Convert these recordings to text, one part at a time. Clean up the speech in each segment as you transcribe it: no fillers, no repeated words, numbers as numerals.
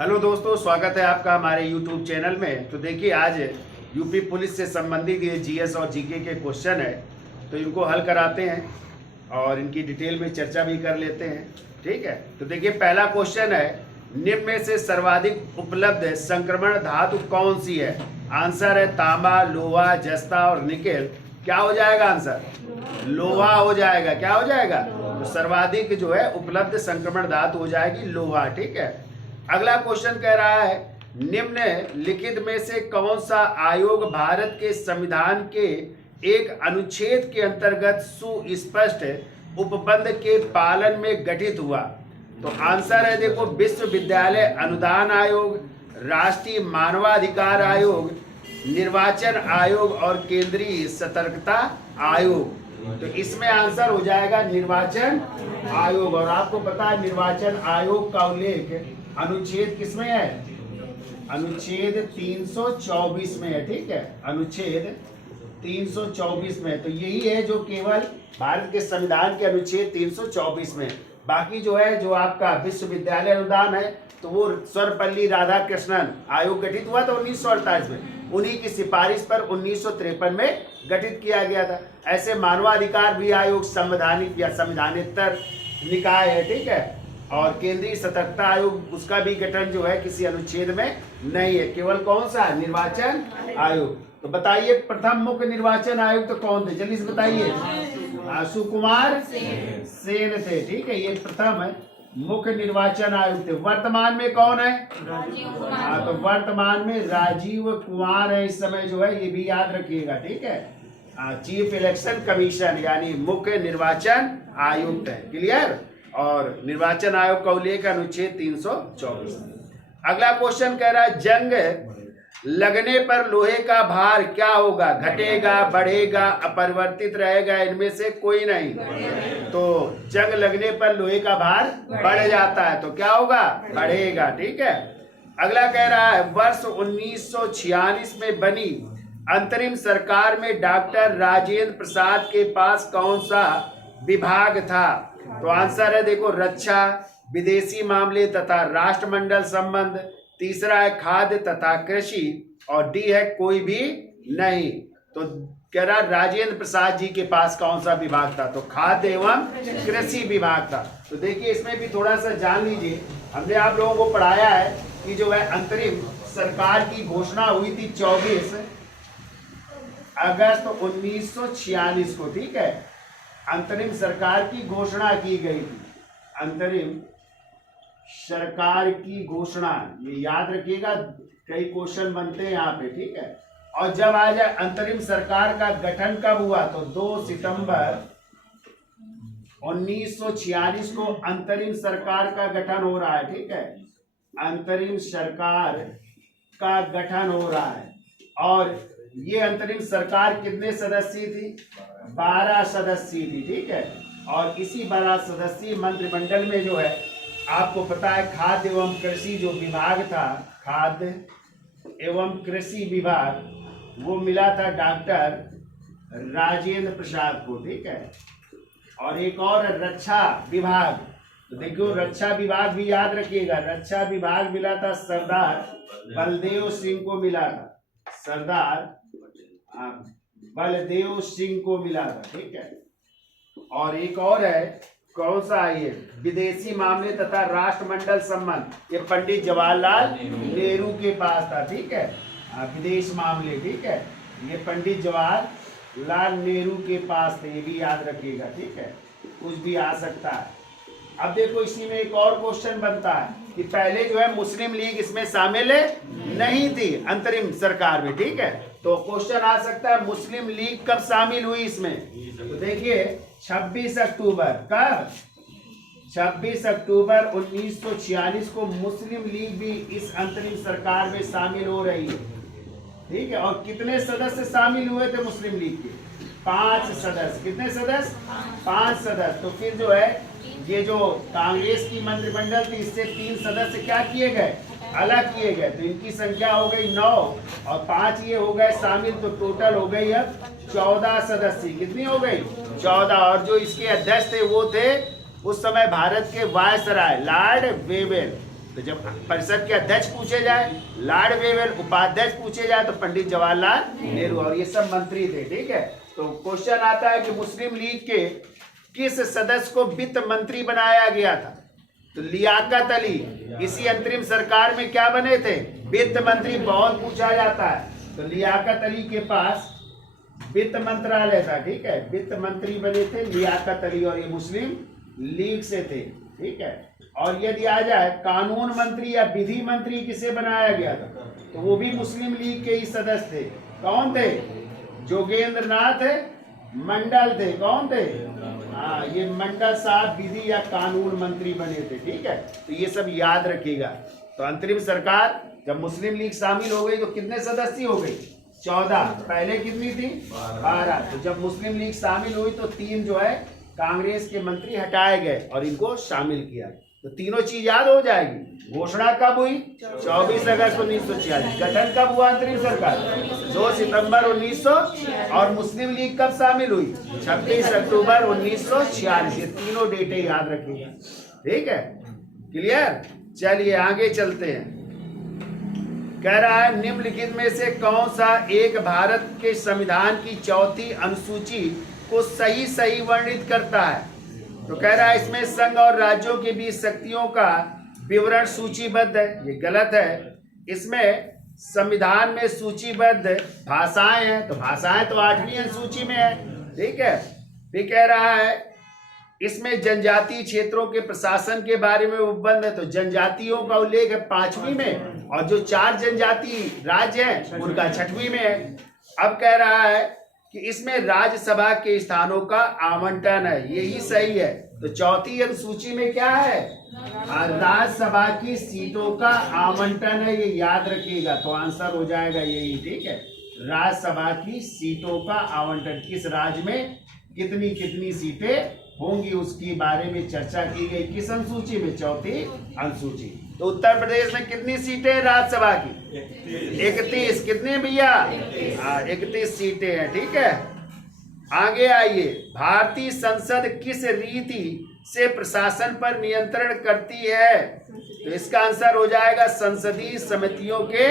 Hello दोस्तों, स्वागत है आपका हमारे यूट्यूब चैनल में। तो देखिए, आज यूपी पुलिस से संबंधित ये जीएस और जीके के क्वेश्चन है, तो इनको हल कराते हैं और इनकी डिटेल में चर्चा भी कर लेते हैं। ठीक है, तो देखिए पहला क्वेश्चन है, निम्न में से सर्वाधिक उपलब्ध संक्रमण धातु कौन सी है? आंसर है तांबा, लोहा, जस्ता और निकेल। क्या हो जाएगा आंसर? लोहा हो जाएगा। क्या हो जाएगा? तो सर्वाधिक जो है उपलब्ध संक्रमण धातु हो जाएगी लोहा। ठीक है, अगला क्वेश्चन कह रहा है, निम्न लिखित में से कौन सा आयोग भारत के संविधान के एक अनुच्छेद के अंतर्गत सुस्पष्ट उपबंध के पालन में गठित हुआ? तो आंसर है देखो, विश्वविद्यालय अनुदान आयोग, राष्ट्रीय मानवाधिकार आयोग, निर्वाचन आयोग और केंद्रीय सतर्कता आयोग। तो इसमें आंसर हो जाएगा निर्वाचन आयोग। और आपको पता है निर्वाचन आयोग का उल्लेख अनुच्छेद किसमें है? अनुच्छेद 324 में है। ठीक है, अनुच्छेद 324 में। तो यही है जो केवल भारत के संविधान के अनुच्छेद 324 में। बाकी जो है, जो आपका विश्वविद्यालय अनुदान है, तो वो सर्वपल्ली राधाकृष्णन आयोग गठित हुआ था 1948 में। उन्हीं की सिफारिश पर 1953 में गठित किया गया था। ऐसे मानवाधिकार भी आयोग संवैधानिक या संविधानेतर निकाय है। ठीक है, और केंद्रीय सतर्कता आयोग, उसका भी गठन जो है किसी अनुच्छेद में नहीं है। केवल कौन सा? निर्वाचन आयोग। तो बताइए, प्रथम मुख्य निर्वाचन आयुक्त तो कौन थे? जल्दी से बताइए। सुकुमार सेन थे। ठीक है, ये प्रथम है मुख्य निर्वाचन आयुक्त थे। वर्तमान में कौन है? तो वर्तमान में राजीव कुमार है इस समय जो है, ये भी याद रखिएगा। ठीक है, चीफ इलेक्शन कमीशन यानी मुख्य निर्वाचन आयुक्त है। क्लियर? और निर्वाचन आयोग का उल्लेख अनुच्छेद 324। अगला क्वेश्चन कह रहा है, जंग लगने पर लोहे का भार क्या होगा? घटेगा, बढ़ेगा, अपरिवर्तित रहेगा? इनमें से कोई नहीं। तो जंग लगने पर लोहे का भार बढ़ जाता है, तो क्या होगा? बढ़ेगा। ठीक है, अगला कह रहा है, वर्ष 1946 में बनी अंतरिम सरकार में डॉक्टर राजेंद्र प्रसाद के पास कौन सा विभाग था? तो आंसर है देखो, रक्षा, विदेशी मामले तथा राष्ट्रमंडल संबंध, तीसरा है खाद्य तथा कृषि, और डी है कोई भी नहीं। तो कह रहा राजेंद्र प्रसाद जी के पास कौन सा विभाग था? तो खाद्य एवं कृषि विभाग था। तो देखिए, इसमें भी थोड़ा सा जान लीजिए। हमने आप लोगों को पढ़ाया है कि जो है अंतरिम सरकार की घोषणा हुई थी 24 अगस्त 1946 को। ठीक है, अंतरिम सरकार की घोषणा की गई थी। अंतरिम सरकार की घोषणा, ये याद रखिएगा, कई क्वेश्चन बनते हैं यहाँ पे। ठीक है, और जब आ जाए अंतरिम सरकार का गठन कब हुआ? तो 2 सितंबर 1946 को अंतरिम सरकार का गठन हो रहा है। ठीक है, अंतरिम सरकार का गठन हो रहा है। और ये अंतरिम सरकार कितने सदस्यीय थी? 12 सदस्यीय थी। ठीक है, और इसी 12 सदस्यीय मंत्रिमंडल में जो है, आपको पता है खाद्य एवं कृषि जो विभाग था, खाद्य एवं कृषि विभाग, वो मिला था डॉक्टर राजेंद्र प्रसाद को। ठीक है, और एक और रक्षा विभाग। तो देखो, रक्षा विभाग भी याद रखिएगा, रक्षा विभाग मिला था सरदार बलदेव सिंह को मिला था। सरदार बलदेव सिंह को मिला था। ठीक है, और एक और है, कौन सा है ये? विदेशी मामले तथा राष्ट्रमंडल संबंध, ये पंडित जवाहरलाल नेहरू के पास था। ठीक है, विदेश मामले। ठीक है, ये पंडित जवाहरलाल नेहरू के पास थे, ये भी याद रखिएगा। ठीक है, कुछ भी आ सकता है। अब देखो, इसी में एक और क्वेश्चन बनता है कि पहले जो है मुस्लिम लीग इसमें शामिल नहीं थी अंतरिम सरकार में। ठीक है, तो क्वेश्चन आ सकता है, मुस्लिम लीग कब शामिल हुई इसमें? तो देखिए, 26 अक्टूबर कब? 26 अक्टूबर 1946 को मुस्लिम लीग भी इस अंतरिम सरकार में शामिल हो रही है। ठीक है, और कितने सदस्य शामिल हुए थे मुस्लिम लीग के? 5 सदस्य। कितने सदस्य? 5 सदस्य। तो फिर जो है, ये जो कांग्रेस की मंत्रिमंडल थी, इससे 3 सदस्य क्या किए गए? अलग किए गए। तो इनकी संख्या हो गई 9 और 5 ये हो गए शामिल, तो टोटल हो गई अब 14 सदस्य। कितनी हो गई? 14। और जो इसके अध्यक्ष थे वो थे उस समय भारत के वायसराय लॉर्ड वेवेल। तो जब परिषद के अध्यक्ष पूछे जाए, लॉर्ड वेवेल उपाध्यक्ष पूछे जाए, तो पंडित जवाहरलाल नेहरू, और ये सब मंत्री थे। ठीक है, तो क्वेश्चन आता है कि मुस्लिम लीग के किस सदस्य को वित्त मंत्री बनाया गया था? तो लियाकत अली इसी अंतरिम सरकार में क्या बने थे? वित्त मंत्री। बहुत पूछा जाता है। तो लियाकत अली के पास वित्त मंत्रालय था। ठीक है, वित्त मंत्री बने थे लियाकत अली, और ये मुस्लिम लीग से थे। ठीक है, और यदि आ जाए कानून मंत्री या विधि मंत्री किसे बनाया गया था? तो वो भी मुस्लिम लीग के ही सदस्य थे। कौन थे? जोगेंद्र नाथ मंडल थे। कौन थे? हाँ, ये मंडल साहब विधि या कानून मंत्री बने थे। ठीक है, तो ये सब याद रखिएगा। तो अंतरिम सरकार जब मुस्लिम लीग शामिल हो गई तो कितने सदस्य हो गई? 14। पहले कितनी थी? 12। तो जब मुस्लिम लीग शामिल हुई तो 3 जो है कांग्रेस के मंत्री हटाए गए और इनको शामिल किया। तो तीनों चीज याद हो जाएगी। घोषणा कब हुई? 24 अगस्त 1946। गठन कब हुआ अंतरिम सरकार? 2 सितंबर 1900। और मुस्लिम लीग कब शामिल हुई? 26 अक्टूबर 1946। ये तीनों डेटें याद रखिएगा। ठीक है, क्लियर? चलिए आगे चलते हैं। कह रहा है निम्नलिखित में से कौन सा एक भारत के संविधान की 4थी अनुसूची को सही वर्णित करता है? तो कह रहा है इसमें संघ और राज्यों के बीच शक्तियों का विवरण सूचीबद्ध है। ये गलत है। इसमें संविधान में सूचीबद्ध भाषाएं हैं, तो भाषाएं तो 8वीं अनुसूची में है। ठीक है, फिर कह रहा है इसमें जनजातीय क्षेत्रों के प्रशासन के बारे में उपबंध है, तो जनजातियों का उल्लेख है 5वीं में, और जो 4 जनजातीय राज्य हैं उनका 6वीं में है। अब कह रहा है कि इसमें राज्यसभा के स्थानों का आवंटन है, यही सही है। तो 4थी अनुसूची में क्या है? राज्यसभा की सीटों का आवंटन है, ये याद रखिएगा। तो आंसर हो जाएगा यही। ठीक है, राज्यसभा की सीटों का आवंटन, किस राज्य में कितनी कितनी सीटें होंगी उसकी बारे में चर्चा की गई। किस अनुसूची में? 4थी अनुसूची। तो उत्तर प्रदेश में कितनी सीटें हैं राज्यसभा की? 31। कितने भैया? 31 सीटें हैं। ठीक है, आगे आइए। भारतीय संसद किस रीति से प्रशासन पर नियंत्रण करती है? तो इसका आंसर हो जाएगा संसदीय समितियों के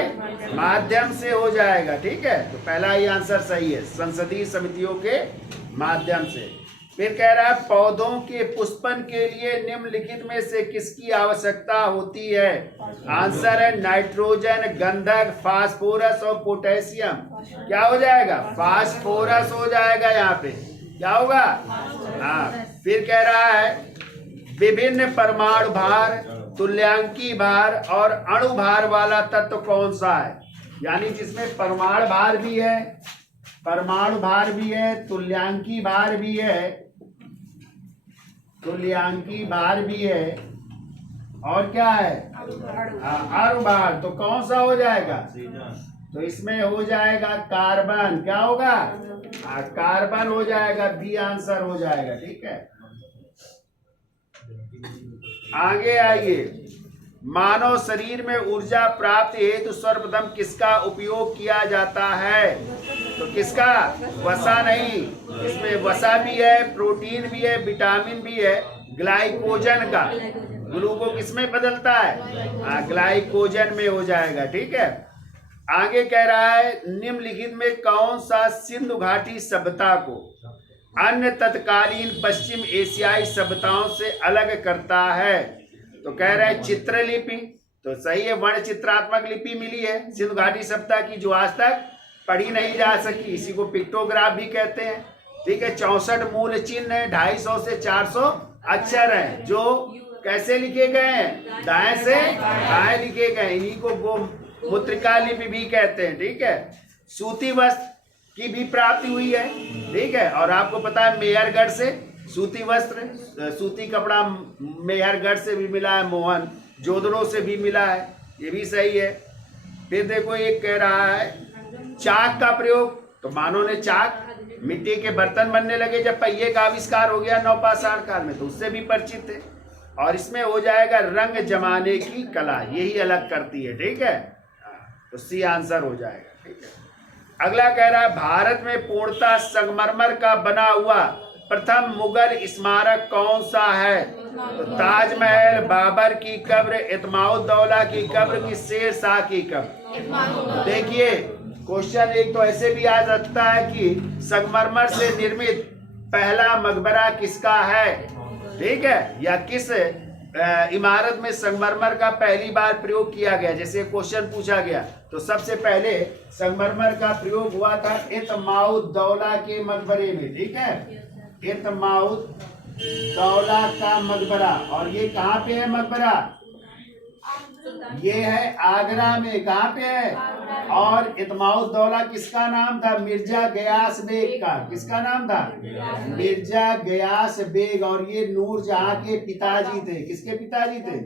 माध्यम से हो जाएगा। ठीक है, तो पहला ही आंसर सही है, संसदीय समितियों के माध्यम से। फिर कह रहा है पौधों के पुष्पन के लिए निम्नलिखित में से किसकी आवश्यकता होती है? आंसर है नाइट्रोजन, गंधक, फास्फोरस और पोटेशियम। क्या हो जाएगा? फास्फोरस हो जाएगा। यहाँ पे क्या होगा? हाँ। फिर कह रहा है विभिन्न परमाणु भार, तुल्यांकी भार और अणु भार वाला तत्व कौन सा है? यानी जिसमें परमाणु भार भी है, परमाणु भार भी है, तुल्यांकी भार भी है, तुल्यांकी भार भी है, और क्या है? अणु भार। तो कौन सा हो जाएगा? तो इसमें हो जाएगा कार्बन। क्या होगा? कार्बन हो जाएगा। बी आंसर हो जाएगा। ठीक है, आगे आइए। मानव शरीर में ऊर्जा प्राप्ति हेतु सर्वप्रथम किसका उपयोग किया जाता है? तो किसका? वसा नहीं, इसमें वसा भी है, प्रोटीन भी है, विटामिन भी है, ग्लाइकोजन का। ग्लू को किसमें बदलता है? ग्लाइकोजन में हो जाएगा। ठीक है, आगे कह रहा है निम्नलिखित में कौन सा सिंधु घाटी सभ्यता को अन्य तत्कालीन पश्चिम एशियाई सभ्यताओं से अलग करता है? तो कह रहा है चित्रलिपि। तो सही है, वर्ण चित्रात्मक लिपि मिली है सिंधु घाटी सभ्यता की, जो आज तक पढ़ी नहीं जा सकी। इसी को पिक्टोग्राफ भी कहते हैं। ठीक है, 64 मूल चिन्ह है, 250 से 400 अक्षर हैं, जो कैसे लिखे गए हैं? दाएं से बाएं लिखे गए। इन्हीं को मुद्रिका लिपि भी कहते हैं। ठीक है, सूती वस्त्र की भी प्राप्ति हुई है। ठीक है, और आपको पता है मेहरगढ़ से सूती वस्त्र, सूती कपड़ा मेहरगढ़ से भी मिला है, मोहन जोधड़ों से भी मिला है, ये भी सही है। फिर देखो एक कह रहा है चाक का प्रयोग। तो मानव ने चाक, मिट्टी के बर्तन बनने लगे जब पहिए का आविष्कार हो गया नवपाषाण काल में, तो उससे भी परिचित थे। और इसमें हो जाएगा रंग जमाने की कला, यही अलग करती है। ठीक है, तो सी आंसर हो जाएगा। ठीक है, अगला कह रहा है भारत में पूर्णतः संगमरमर का बना हुआ प्रथम मुगल स्मारक कौन सा है? तो ताजमहल, बाबर की कब्र, इत्माउद्दौला की कब्र की शेर शाह की कब्र। देखिए क्वेश्चन एक तो ऐसे भी आ सकता है कि संगमरमर से निर्मित पहला मकबरा किसका है, ठीक है, या किस इमारत में संगमरमर का पहली बार प्रयोग किया गया, जैसे क्वेश्चन पूछा गया। तो सबसे पहले संगमरमर का प्रयोग हुआ था इत्माउद्दौला के मकबरे में, ठीक है, इत्माउद्दौला का मकबरा। और ये कहाँ पे है मकबरा? ये है आगरा में। कहाँ पे है? और इत्माउद्दौला किसका नाम था? मिर्जा गयास बेग का। किसका नाम था? मिर्जा गयास बेग। और ये नूरजहां के पिताजी थे। किसके पिताजी थे?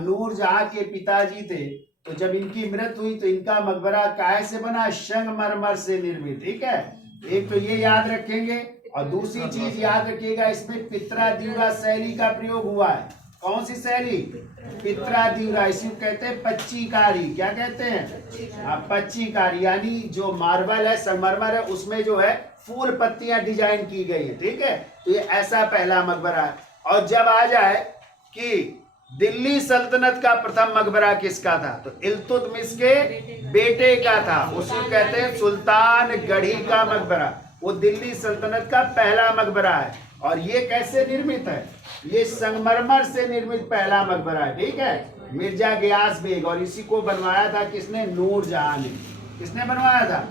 नूरजहां के पिताजी थे। तो जब इनकी मृत्यु हुई तो इनका मकबरा काहे से बना? संगमरमर से निर्मित, ठीक है। एक तो ये याद रखेंगे, और दूसरी चीज याद रखिएगा, इसमें पित्रादिउरा शैली का प्रयोग हुआ है। कौन सी शैली? पित्रादिउरा। इसी को कहते हैं पच्चीकारी। क्या कहते हैं? पच्चीकारी, यानी जो मार्बल है, संगमरमर है, उसमें जो है फूल पत्तियां डिजाइन की गई है, ठीक है। तो ये ऐसा पहला मकबरा है। और जब आ जाए कि दिल्ली सल्तनत का प्रथम मकबरा किसका था, तो इल्तुतमिश के बेटे का था। उसी को कहते हैं सुल्तान गढ़ी का मकबरा। वो दिल्ली सल्तनत का पहला मकबरा है। और ये कैसे निर्मित है? ये संगमरमर से निर्मित पहला मकबरा है, ठीक है, मिर्जा गयास बेग। और इसी को बनवाया था किसने? नूरजहां ने। किसने बनवाया था?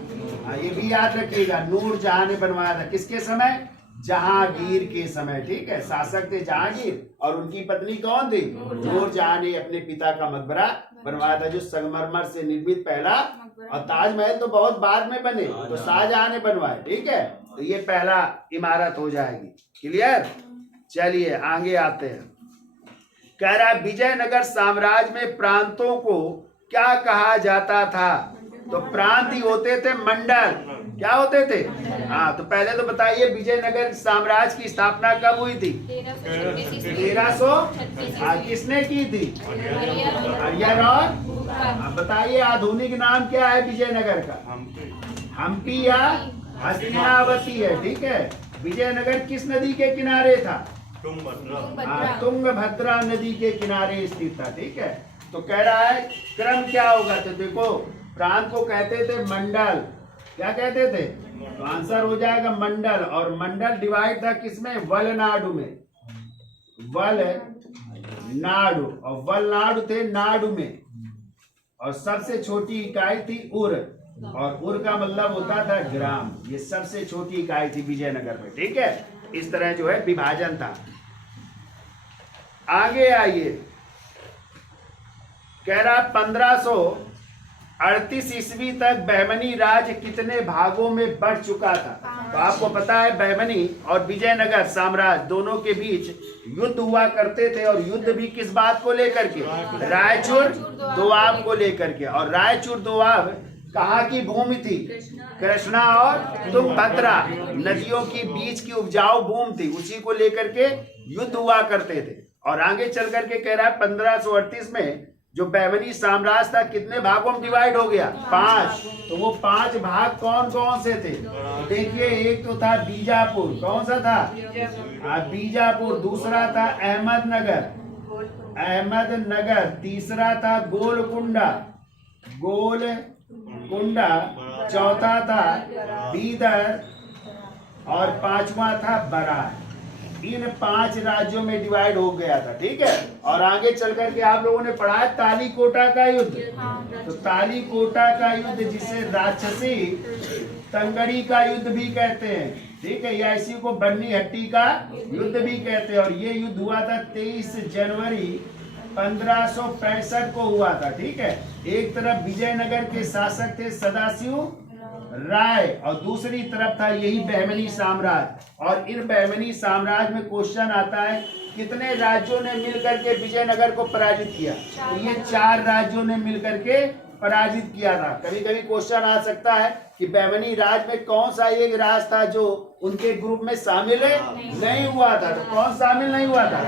ये भी याद रखिएगा, नूरजहां ने बनवाया था। किसके समय? जहांगीर के समय, ठीक है। शासक थे जहांगीर, और उनकी पत्नी कौन थी? नूरजहां ने अपने पिता का मकबरा बनवाया था, जो संगमरमर से निर्मित पहला। और ताजमहल तो बहुत बाद में बने, तो शाहजहां ने बनवाए, ठीक है। तो ये पहला इमारत हो जाएगी। क्लियर? चलिए आगे आते हैं। कह रहा है विजयनगर साम्राज्य में प्रांतों को क्या कहा जाता था? तो प्रांत ही होते थे मंडल। क्या होते थे? हाँ, तो पहले तो बताइए विजयनगर साम्राज्य की स्थापना कब हुई थी? 1300। किसने की थी? अय्यर। और बताइए आधुनिक नाम क्या है विजयनगर का? हम्पी या हस्तिनावती है, ठीक है। विजयनगर किस नदी के किनारे था? तुंगभद्रा नदी के किनारे स्थित था, ठीक है। तो कह रहा है क्रम क्या होगा? तो देखो प्रांत को कहते थे मंडल। क्या कहते थे? तो आंसर हो जाएगा मंडल। और मंडल डिवाइड था किसमें? वलनाडु में। वलनाडु, और वलनाडु थे नाडु में। और सबसे छोटी इकाई थी उर, और उर का मतलब होता था ग्राम। ये सबसे छोटी इकाई थी विजयनगर में, ठीक है। इस तरह जो है विभाजन था। आगे आइए, कह रहा 1538 ईस्वी तक बहमनी राज्य कितने भागों में बढ़ चुका था? तो आपको पता है बहमनी और विजयनगर साम्राज्य दोनों के बीच युद्ध हुआ करते थे। और युद्ध भी किस बात को लेकर के? रायचूर दोआब को लेकर के। और रायचूर दोआब कहाँ की भूमि थी? कृष्णा और तुंगभद्रा नदियों के बीच की उपजाऊ भूमि थी। उसी को लेकर के युद्ध हुआ करते थे। और आगे चल करके कह रहा है 1538 में जो बहमनी साम्राज्य था कितने भागों में डिवाइड हो गया? 5। तो वो 5 भाग कौन कौन से थे? देखिए एक तो था बीजापुर। कौन सा था? बीजापुर। दूसरा था अहमदनगर। तीसरा था गोलकुंडा। चौथा था बीदर, और 5वां था बरार। इन 5 राज्यों में डिवाइड हो गया था, ठीक है। और आगे चल करके आप लोगों ने पढ़ा है तालीकोटा का युद्ध। तो तालीकोटा का युद्ध, जिसे राक्षसी तंगड़ी का युद्ध भी कहते हैं, ठीक है, या इसी को बन्नी हट्टी का युद्ध भी कहते हैं। और ये युद्ध हुआ था 23 जनवरी 1565 को हुआ था, ठीक है। एक तरफ विजयनगर के शासक थे सदाशिव राय, और दूसरी तरफ था यही बहमनी साम्राज्य। और इन बहमनी साम्राज्य में क्वेश्चन आता है कितने राज्यों ने मिलकर के विजयनगर को पराजित किया? तो ये 4 राज्यों ने मिलकर के पराजित किया था। कभी कभी क्वेश्चन आ सकता है कि बहमनी राज में कौन सा एक राज था जो उनके ग्रुप में शामिल नहीं हुआ था? तो कौन शामिल नहीं हुआ था?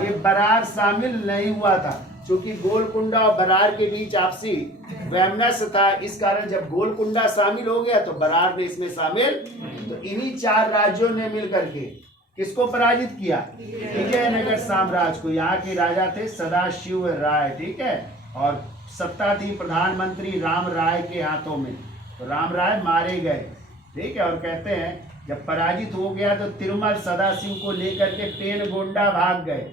ये बरार शामिल नहीं हुआ था, क्योंकि गोलकुंडा और बरार के बीच आपसी वैमनस्य था। इस कारण जब गोलकुंडा शामिल हो गया तो बरार ने इसमें शामिल। तो इन्हीं 4 राज्यों ने मिलकर के किसको पराजित किया? विजयनगर साम्राज्य को। यहाँ के राजा थे सदाशिव राय, ठीक है, और सत्ता थी प्रधानमंत्री राम राय के हाथों में। तो राम राय मारे गए, ठीक है। और कहते हैं जब पराजित हो गया तो तिरुमल सदाशिव को लेकर के पेनगोंडा भाग गए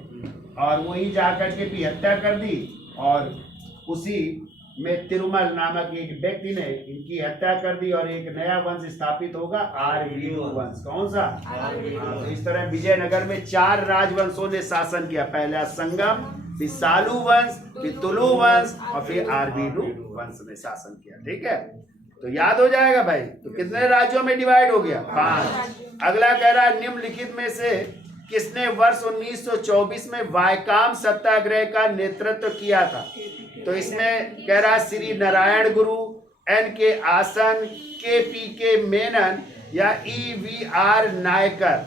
और वहीं जाकर के भी हत्या कर दी। और उसी में तिरुमल नामक एक व्यक्ति ने इनकी हत्या कर दी और एक नया वंश स्थापित होगा, आर्यवीरू वंश। कौन सा? तो इस तरह विजयनगर में 4 राजवंशों ने शासन किया। पहला संगम, फिर सालू वंश, फिर तुलु वंश और फिर आर्यवीरू वंश ने शासन किया, ठीक है। तो याद हो जाएगा भाई। तो कितने राज्यों में डिवाइड हो गया? 5। अगला कह रहा है निम्नलिखित में से किसने वर्ष 1924 में वायकाम सत्याग्रह का नेतृत्व किया था? तो इसमें कह रहा श्री नारायण गुरु, N.K. आसन, K.P.K. मेनन या E.V.R. नायकर।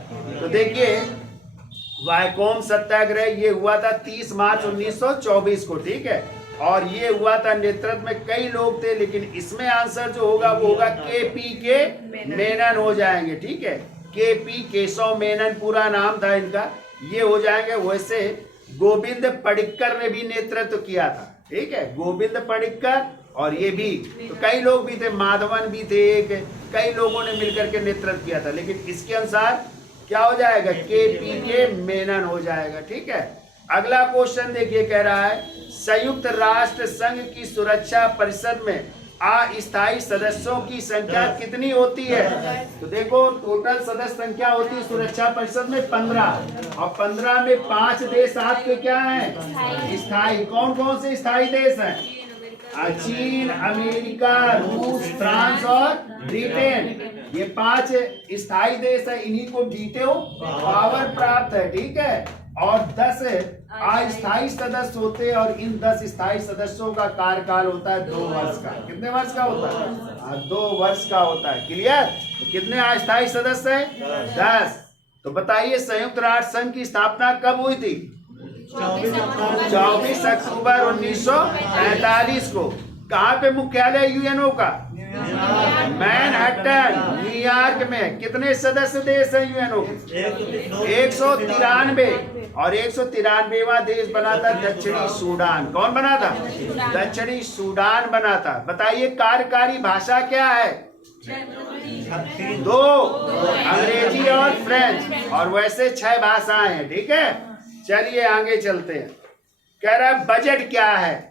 तो देखिए वायकोम सत्याग्रह ये हुआ था 30 मार्च 1924 को, ठीक है। और ये हुआ था नेतृत्व में कई लोग थे, लेकिन इसमें आंसर जो होगा वो होगा K.P.K. मेनन हो जाएंगे, ठीक है। K.P. केशव मेनन पूरा नाम था इनका, ये हो जाएंगे। वैसे गोविंद पडिक्कर ने भी नेतृत्व किया था, ठीक है, गोविंद पडिक्कर। और ये भी तो कई लोग भी थे, माधवन भी थे, कई लोगों ने मिलकर के नेतृत्व किया था, लेकिन इसके अनुसार क्या हो जाएगा? K.P.K. मेनन हो जाएगा, ठीक है। अगला क्वेश्चन देखिए, कह रहा है संयुक्त राष्ट्र संघ की सुरक्षा परिषद में अस्थायी सदस्यों की संख्या कितनी होती है? तो देखो टोटल सदस्य संख्या होती है सुरक्षा परिषद में 15, और 15 में 5 देश आपके क्या हैं? स्थायी। कौन कौन से स्थायी देश हैं? चीन, अमेरिका, रूस, फ्रांस और ब्रिटेन। ये 5 स्थायी देश है, इन्हीं को वीटो पावर प्राप्त है, ठीक है। और 10 अस्थायी सदस्य होते हैं, और इन 10 स्थायी सदस्यों का कार्यकाल होता है 2 वर्ष का। कितने वर्ष का होता है? 2 वर्ष का होता है। क्लियर? तो कितने अस्थायी सदस्य हैं? 10। तो बताइए संयुक्त राष्ट्र संघ की स्थापना कब हुई थी? 24 अक्टूबर 1945 को। कहाँ पे मुख्यालय यूएनओ का? मैनहट्टन, न्यूयॉर्क में। कितने सदस्य देश हैं यूएनओ? 193। और 193वां देश बना था दक्षिणी सूडान। कौन बना था? दक्षिणी सूडान बना था। बताइए कार्यकारी भाषा क्या है? 2, अंग्रेजी और फ्रेंच। और वैसे 6 भाषाएं हैं, ठीक है। चलिए आगे चलते हैं। कह रहा है बजट क्या है?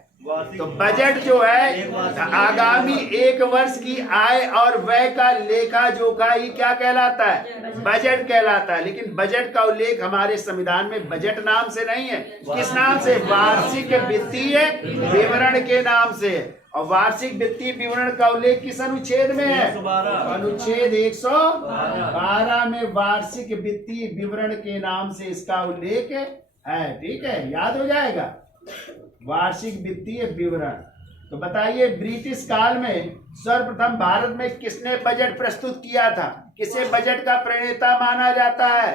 तो बजट जो है आगामी 1 वर्ष की आय और व्यय का लेखा जोखा ही क्या कहलाता है? बजट कहलाता है। लेकिन बजट का उल्लेख हमारे संविधान में बजट नाम से नहीं है। किस नाम से? वार्षिक वित्तीय विवरण के नाम से। और वार्षिक वित्तीय विवरण का उल्लेख किस अनुच्छेद में है? अनुच्छेद 112 में वार्षिक वित्तीय विवरण के नाम से इसका उल्लेख है, ठीक है। याद हो जाएगा वार्षिक वित्तीय विवरण। तो बताइए ब्रिटिश काल में सर्वप्रथम भारत में किसने बजट प्रस्तुत किया था? किसे बजट का प्रणेता माना जाता है?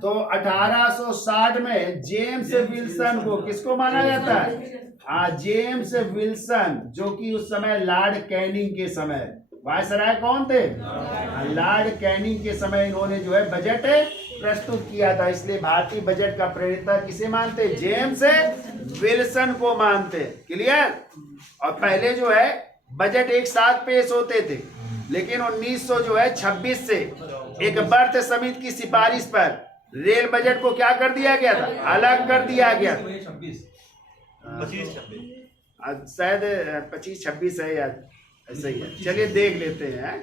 तो 1860 में जेम्स विल्सन को। किसको माना जाता है? हाँ, जेम्स विल्सन, जो कि उस समय लॉर्ड कैनिंग के समय वायसराय कौन थे? लॉर्ड कैनिंग के समय इन्होंने जो है बजट प्रस्तुत किया था। इसलिए भारतीय बजट का प्रणेता किसे मानते? जेम्स विल्सन को मानते। क्लियर? और पहले जो है बजट एक साथ पेश होते थे, लेकिन 1926 से एक वर्त समिति की सिफारिश पर रेल बजट को क्या कर दिया गया था? अलग कर दिया गया। 25-26 शायद 25-26 है या ऐसा ही है। चलिए देख लेते हैं।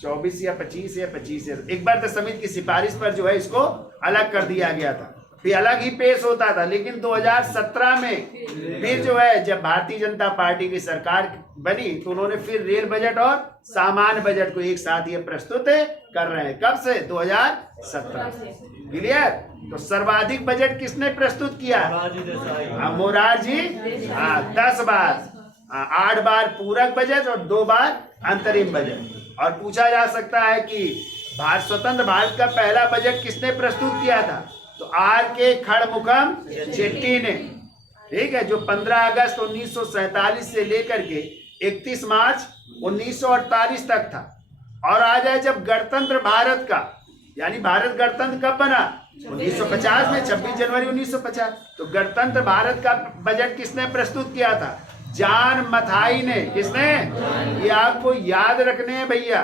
24 या 25 या 25 है। एक बार तो समिति की सिफारिश पर जो है इसको अलग कर दिया गया था, फिर अलग ही पेश होता था। लेकिन 2017 में फिर जो है जब भारतीय जनता पार्टी की सरकार बनी तो उन्होंने फिर रेल बजट और सामान्य बजट को एक साथ ये प्रस्तुत कर रहे हैं। कब से? 2017। क्लियर? तो सर्वाधिक बजट किसने प्रस्तुत किया? मोरारजी। 10 बार, 8 बार पूरक बजट और 2 बार अंतरिम बजट। और पूछा जा सकता है कि स्वतंत्र भारत का पहला बजट किसने प्रस्तुत किया था? तो R.K. खड़मुखम चेट्टी ने, ठीक है, जो 15 अगस्त 1947 से लेकर के 31 मार्च 1948 तक था। और आ जाए जब गणतंत्र भारत का यानी भारत गणतंत्र कब बना? 1950 में, 26 जनवरी 1950। तो गणतंत्र भारत का बजट किसने प्रस्तुत किया था? जॉन मथाई ने। किसने? ये आपको याद रखने हैं भैया,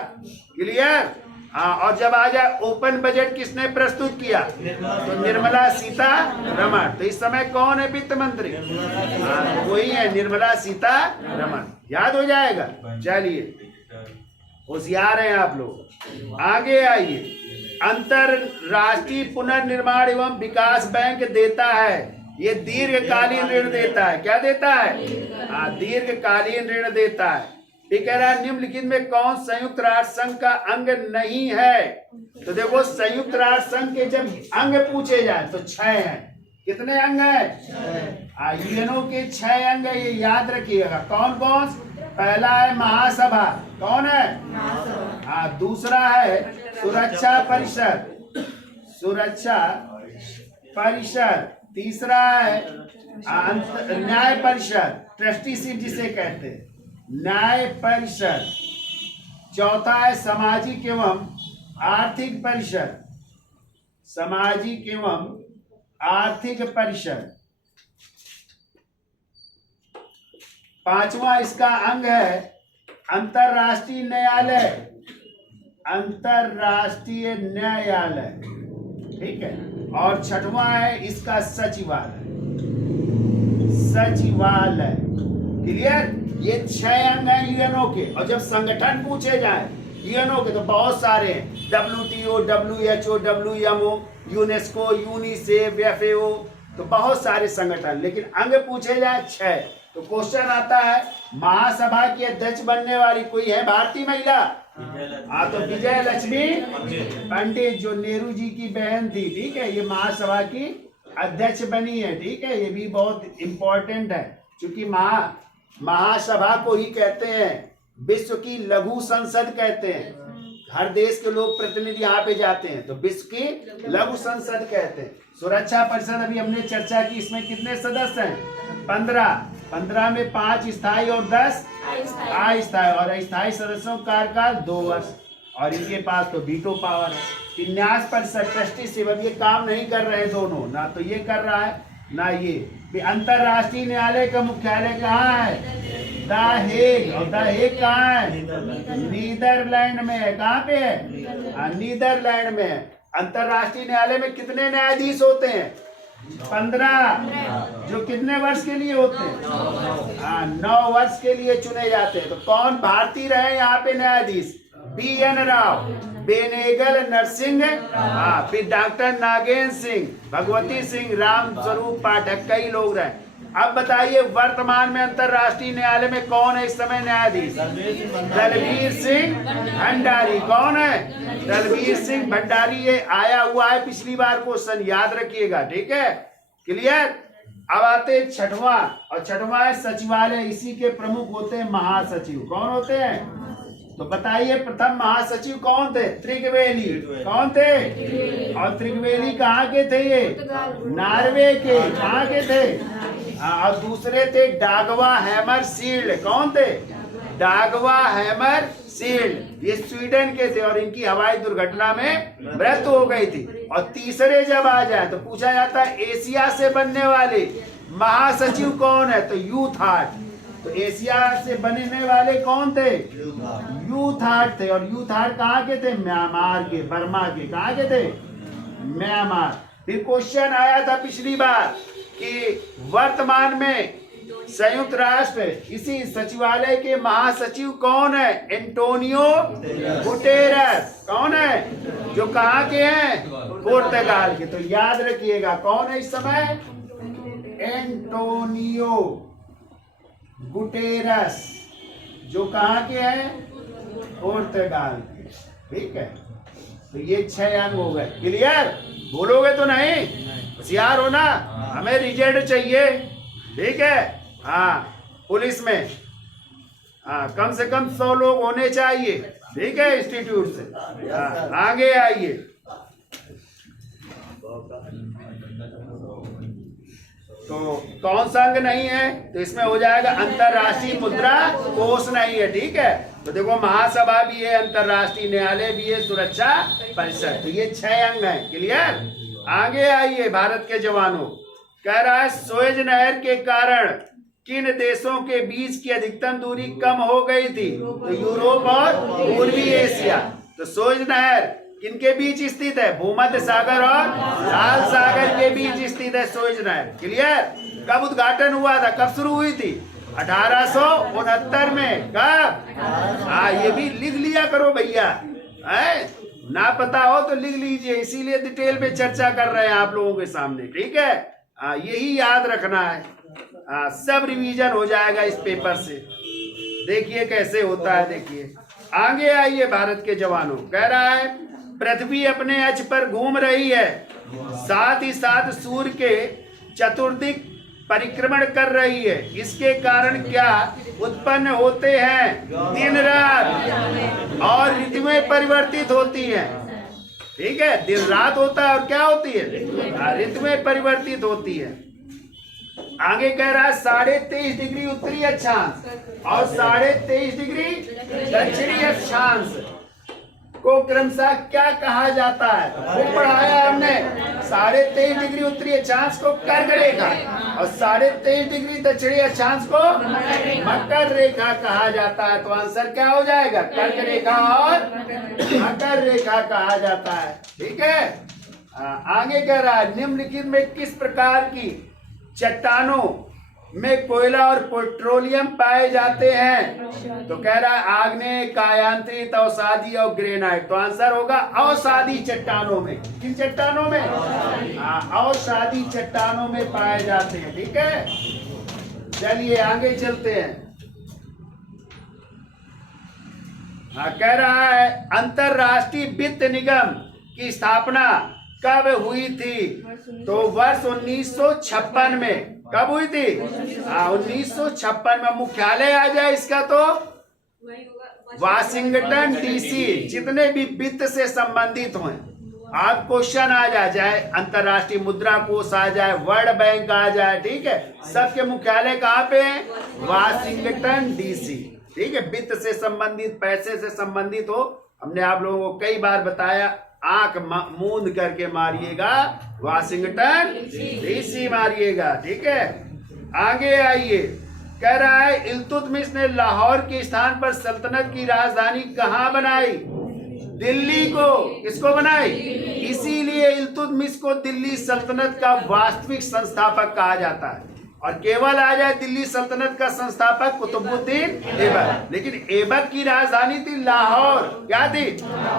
क्लियर? हाँ, और जब आ जाए ओपन बजट किसने प्रस्तुत किया? तो निर्मला सीतारमण। तो इस समय कौन है वित्त मंत्री? हाँ, वही है, निर्मला सीतारमण। याद हो जाएगा। चलिए, होशियार हैं आप लोग। आगे आइए। अंतरराष्ट्रीय पुनर्निर्माण एवं विकास बैंक देता है, ये दीर्घकालीन ऋण देता है। क्या देता है? हाँ, दीर्घकालीन ऋण देता है। ये कह रहा है निम्नलिखित में कौन संयुक्त राष्ट्र संघ का अंग नहीं है? तो देखो, संयुक्त राष्ट्र संघ के जब अंग पूछे जाए तो 6 हैं। कितने अंग हैं? यूएनओ के 6 अंग है, ये याद रखिएगा। कौन कौन? पहला है महासभा। कौन है? हाँ, दूसरा है सुरक्षा परिषद, सुरक्षा परिषद। तीसरा है न्याय परिषद, ट्रस्टीशिप जिसे कहते हैं, न्याय परिषद। चौथा है सामाजिक एवं आर्थिक परिषद, सामाजिक एवं आर्थिक परिषद। पांचवा इसका अंग है अंतरराष्ट्रीय न्यायालय, अंतरराष्ट्रीय न्यायालय, ठीक है। और छठवां है इसका सचिवालय, सचिवालय। क्लियर? ये 6 अंग हैं यूएनओ के। और जब संगठन पूछे जाए यूएनओ के तो बहुत सारे हैं, WTO, WHO, WMO, UNESCO, UNICEF, FAO, तो बहुत सारे संगठन। लेकिन अंग पूछे जाए 6। तो क्वेश्चन आता है, महासभा की अध्यक्ष बनने वाली कोई है भारतीय महिला? हाँ, तो विजय लक्ष्मी पंडित, जो नेहरू जी की बहन थी, ठीक है, ये महासभा की अध्यक्ष बनी है, ठीक है। ये भी बहुत इंपॉर्टेंट है, क्योंकि महासभा को ही कहते हैं विश्व की लघु संसद कहते हैं। हर देश के लोग प्रतिनिधि यहाँ पे जाते हैं, तो विश्व की लघु संसद कहते हैं। सुरक्षा परिषद अभी हमने चर्चा की, इसमें कितने सदस्य हैं? 15 में 5 स्थायी और 10 अस्थायी। और अस्थायी सदस्यों का कार्यकाल 2 वर्ष, और इनके पास तो वीटो पावर है। न्यास परिषद, ट्रस्टीशिप, अब ये काम नहीं कर रहे हैं दोनों, ना तो ये कर रहा है ना ये। अंतरराष्ट्रीय न्यायालय का मुख्यालय कहाँ है? The Hague. और द हेग कहाँ है? नीदरलैंड में है। कहाँ पे है? नीदरलैंड में है। अंतरराष्ट्रीय न्यायालय में कितने न्यायाधीश होते हैं? 15, जो कितने वर्ष के लिए होते हैं? 9 वर्ष के लिए चुने जाते हैं। तो कौन भारतीय रहे यहाँ पे न्यायाधीश? BN राव, बेनेगल नरसिंह, फिर डॉक्टर नागेंद्र सिंह, भगवती सिंह, राम स्वरूप पाठक, कई लोग रहे। अब बताइए, वर्तमान में अंतरराष्ट्रीय न्यायालय में कौन है इस समय न्यायाधीश? दलबीर सिंह भंडारी। कौन है? दलबीर सिंह भंडारी। ये आया हुआ है पिछली बार क्वेश्चन, याद रखिएगा, ठीक है, क्लियर। अब आते 6वां, और 6वां है सचिवालय। इसी के प्रमुख होते हैं महासचिव। कौन होते हैं? तो बताइए, प्रथम महासचिव कौन थे? त्रिगवेली। कौन थे? और त्रिगवेली कहाँ के थे? ये नॉर्वे के। कहाँ के थे? और दूसरे थे डागवा हैमरशील्ड। कौन थे? डागवा हैमरशील्ड, ये स्वीडन के थे, और इनकी हवाई दुर्घटना में मृत्यु हो गई थी। और तीसरे जब आ जाए तो पूछा जाता है एशिया से बनने वाले महासचिव कौन है? तो यूथ हार्ट। तो एशिया से बनने वाले कौन थे? यूथ हार्ट थे। और यूथ हार्ट कहाँ के थे? म्यांमार के, बर्मा के। कहाँ के थे? म्यांमार। फिर क्वेश्चन आया था पिछली बार कि वर्तमान में संयुक्त राष्ट्र इसी सचिवालय के महासचिव कौन है? Antonio Guterres. कौन है? जो कहाँ के हैं? पुर्तगाल के। तो याद रखिएगा, कौन है इस समय? एंटोनियो गुटेरस, जो कहाँ के हैं? पुर्तगाल के, ठीक है। तो ये 6 अंग हो गए, क्लियर। बोलोगे तो नहीं? होशियार हो ना। हमें रिजल्ट चाहिए, ठीक है। हाँ, पुलिस में कम से कम 100 लोग होने चाहिए, ठीक है, इंस्टीट्यूट से। आगे आइए। तो कौन सा अंग नहीं है? तो इसमें हो जाएगा अंतरराष्ट्रीय मुद्रा कोष नहीं है, ठीक है। तो देखो महासभा भी है, अंतरराष्ट्रीय न्यायालय भी है, सुरक्षा परिषद, तो ये 6 अंग हैं। क्लियर? आगे आइए भारत के जवानों, कह रहा है सुएज नहर के कारण किन देशों के बीच की अधिकतम दूरी कम हो गई थी? तो यूरोप और पूर्वी एशिया। तो सुएज नहर किनके बीच स्थित है? भूमध्य सागर और लाल सागर के बीच स्थित है सुएज नहर। क्लियर? कब उद्घाटन हुआ था? कब शुरू हुई थी? 1869 में। कब? हाँ, ये भी लिख लिया करो भैया, है ना? पता हो तो लिख लीजिए, इसीलिए डिटेल में चर्चा कर रहे हैं आप लोगों के सामने, ठीक है। यही याद रखना है, सब रिवीजन हो जाएगा इस पेपर से। देखिए कैसे होता है, देखिए आगे आइए भारत के जवानों, कह रहा है पृथ्वी अपने अक्ष पर घूम रही है, साथ ही साथ सूर्य के चतुर्दिक परिक्रमण कर रही है। इसके कारण क्या उत्पन्न होते हैं? दिन रात और ऋतुएं परिवर्तित होती हैं, ठीक है। दिन रात होता है और क्या होती है? ऋतुएं परिवर्तित होती है। आगे कह रहा है 23.5 डिग्री उत्तरी अक्षांश और 23.5 डिग्री दक्षिणी अक्षांश को क्रमशः क्या कहा जाता है? वो पढ़ाया हमने। 23.5 डिग्री उत्तरी अक्षांश को कर्क रेखा और 23.5 डिग्री दक्षिणी अक्षांश को मकर रेखा कहा जाता है। तो आंसर क्या हो जाएगा? कर्क रेखा और मकर रेखा कहा जाता है, ठीक है। आगे कह रहा है निम्नलिखित में किस प्रकार की चट्टानों में कोयला और पेट्रोलियम पाए जाते हैं? तो कह रहा है आग्नेय, कायांतरित, अवसादी और ग्रेनाइट। तो आंसर होगा अवसादी चट्टानों में। किन चट्टानों में? अवसादी चट्टानों में पाए जाते हैं, ठीक है। चलिए आगे चलते हैं। कह रहा है अंतरराष्ट्रीय वित्त निगम की स्थापना कब हुई थी? तो वर्ष 1956 में। कब हुई थी? 1956 में। मुख्यालय आ जाए इसका तो वाशिंगटन डीसी। जितने भी वित्त से संबंधित हुए, आप क्वेश्चन आ जाए, चाहे अंतरराष्ट्रीय मुद्रा कोष आ जाए, वर्ल्ड बैंक आ जाए, ठीक है, सबके मुख्यालय कहाँ पे है? वाशिंगटन डीसी, ठीक है। वित्त से संबंधित, पैसे से संबंधित हो, हमने आप लोगों को कई बार बताया, आंख मूंद करके मारिएगा, वाशिंगटन डीसी मारिएगा, ठीक है। आगे आइए, कह रहा है इल्तुतमिश ने लाहौर के स्थान पर सल्तनत की राजधानी कहाँ बनाई? दिल्ली को। किसको बनाई? इसीलिए इल्तुतमिश को दिल्ली सल्तनत का वास्तविक संस्थापक कहा जाता है। और केवल आ जाए दिल्ली सल्तनत का संस्थापक कुतुबुद्दीन ऐबक, लेकिन ऐबक की राजधानी थी लाहौर। क्या थी?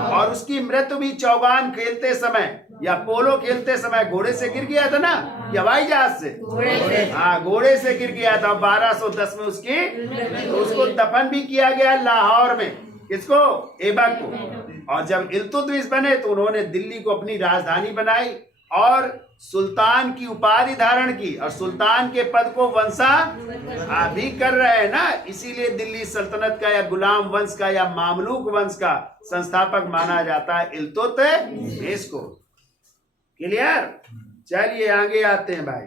और उसकी मृत्यु भी चौगान खेलते समय या पोलो खेलते समय घोड़े से गिर गया था ना, या हवाई जहाज से? हाँ, घोड़े से गिर गया था। 1210 में उसको दफन भी किया गया लाहौर में। किसको? ऐबक को। और जब इल्तुतमिश बने तो उन्होंने दिल्ली को अपनी राजधानी बनाई और सुल्तान की उपाधि धारण की, और सुल्तान के पद को वंशा भी कर रहे हैं ना, इसीलिए दिल्ली सल्तनत का या गुलाम वंश का या मामलूक वंश का संस्थापक माना जाता है इल्तुतमिश को। क्लियर? चलिए आगे आते हैं भाई।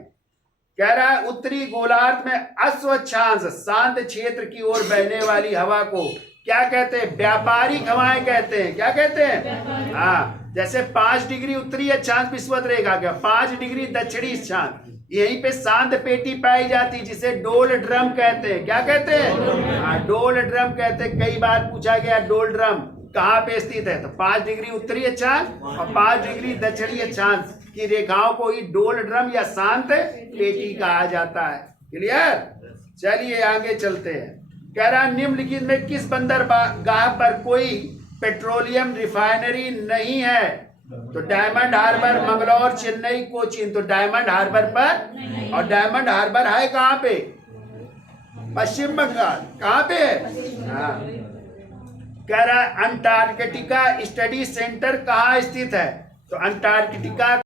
कह रहा है उत्तरी गोलार्ध में अश्वक्षांश शांत क्षेत्र की ओर बहने वाली हवा को क्या कहते हैं? व्यापारिक हवाएं कहते हैं। क्या कहते हैं? हाँ, जैसे 5 डिग्री उत्तरी अक्षांश विषुवत रेखा का, 5 डिग्री दक्षिणी अक्षांश, यहीं पे शांत पेटी पाई जाती जिसे डोल ड्रम कहते हैं। क्या कहते हैं? हाँ, डोल ड्रम कहते हैं। कई बार पूछा गया डोल ड्रम कहाँ पे स्थित है, तो 5 डिग्री उत्तरी अक्षांश और 5 डिग्री दक्षिणी अक्षांश की रेखाओं को ही डोल ड्रम या शांत पेटी कहा जाता है। क्लियर? चलिए आगे चलते हैं। कह रहा निम्नलिखित में किस बंदरगाह पर कोई पेट्रोलियम रिफाइनरी नहीं है? तो डायमंड हार्बर, मंगलौर, चेन्नई, कोचीन। तो डायमंड हार्बर पर, और डायमंड हार्बर है कहाँ पे? पश्चिम बंगाल। कहाँ पे है? हाँ। कह रहा है अंटार्कटिका स्टडी सेंटर कहाँ स्थित है? तो अंटार्कटिका